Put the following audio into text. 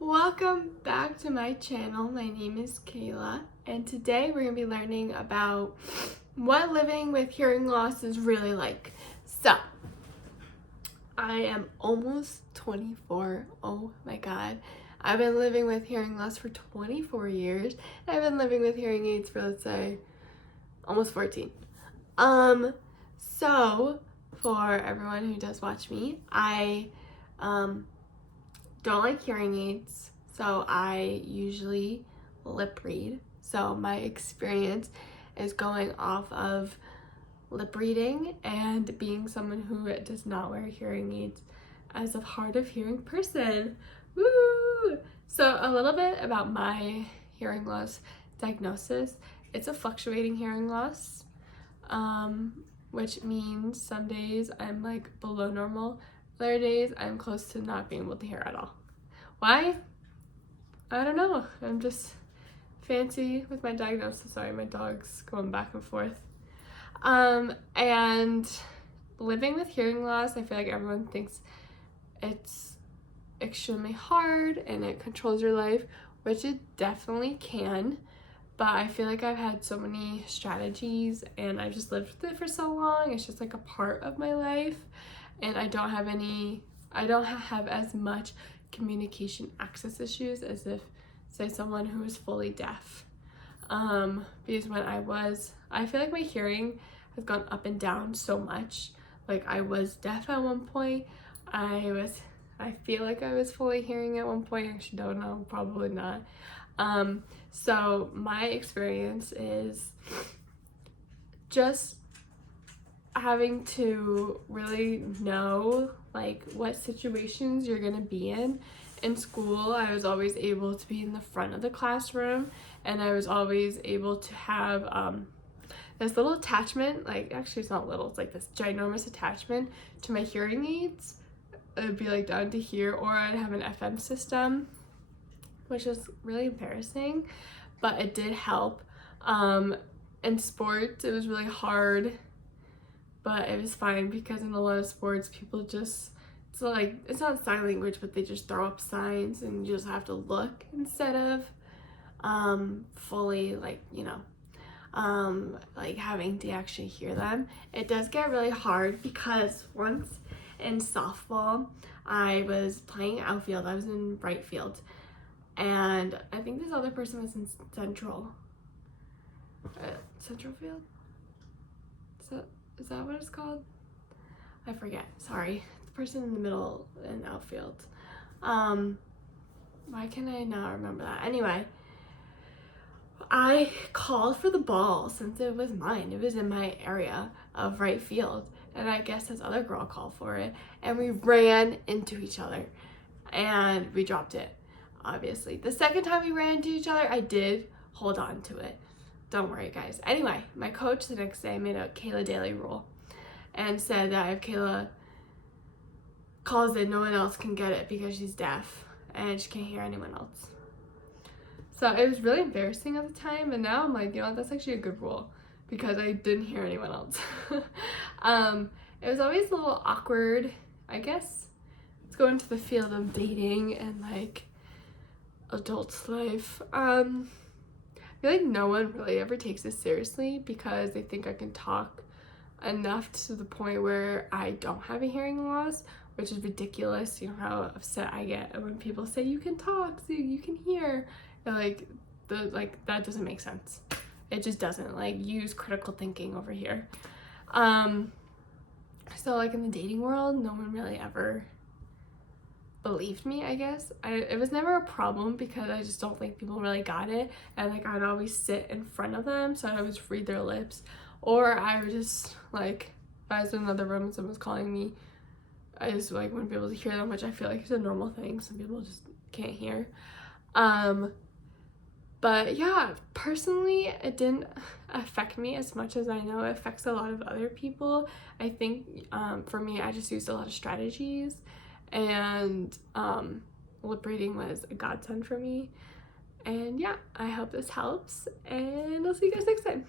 Welcome back to my channel. My name is Caela, and today we're going to be learning about what living with hearing loss is really like. So, I am almost 24. Oh my god. I've been living with hearing loss for 24 years. I've been living with hearing aids for, let's say, almost 14. So, for everyone who does watch me, I don't like hearing aids, so I usually lip read. So my experience is going off of lip reading and being someone who does not wear hearing aids as a hard of hearing person. Woo! So a little bit about my hearing loss diagnosis. It's a fluctuating hearing loss, which means some days I'm like below normal. Other days I'm close to not being able to hear at all. Why? I don't know. I'm just fancy with my diagnosis. Sorry, my dog's going back and forth. And living with hearing loss, I feel like everyone thinks it's extremely hard and it controls your life, which it definitely can. But I feel like I've had so many strategies and I've just lived with it for so long. It's just like a part of my life. And I don't have as much communication access issues as if, say, someone who is fully deaf. Because when I feel like my hearing has gone up and down so much. Like, I was deaf at one point. I feel like I was fully hearing at one point. I actually don't know, probably not. So my experience is just having to really know like what situations you're gonna be in. In school, I was always able to be in the front of the classroom, and I was always able to have this little attachment, like actually it's not little, it's like this ginormous attachment to my hearing aids. It would be like down to here, or I'd have an FM system, which was really embarrassing, but it did help. In sports, it was really hard, but it was fine because in a lot of sports, people just, it's not sign language, but they just throw up signs and you just have to look instead of fully like having to actually hear them. It does get really hard because once in softball, I was playing outfield. I was in right field, and I think this other person was in central field. Is that what it's called? I forget. Sorry. The person in the middle in outfield. Why can I not remember that? Anyway, I called for the ball since it was mine. It was in my area of right field. And I guess this other girl called for it. And we ran into each other. And we dropped it, obviously. The second time we ran into each other, I did hold on to it. Don't worry, guys. Anyway, my coach the next day made a Caela Daly rule and said that if Caela calls it, no one else can get it because she's deaf and she can't hear anyone else. So it was really embarrassing at the time, and now I'm like, that's actually a good rule because I didn't hear anyone else. It was always a little awkward, I guess. Let's go into the field of dating and like adult life. I feel like no one really ever takes this seriously because they think I can talk enough to the point where I don't have a hearing loss, which is ridiculous. You know how upset I get when people say you can talk, so you can hear. And that doesn't make sense. It just doesn't. Like, use critical thinking over here. So like in the dating world, no one really ever believed me, I guess. It was never a problem because I just don't think people really got it, and like I'd always sit in front of them, so I'd always read their lips, or I would just like, if I was in another room and someone was calling me, I just like wouldn't be able to hear them, which I feel like is a normal thing. Some people just can't hear. But yeah, personally, it didn't affect me as much as I know it affects a lot of other people. I think for me, I just used a lot of strategies, and lip reading was a godsend for me. And yeah, I hope this helps, and I'll see you guys next time.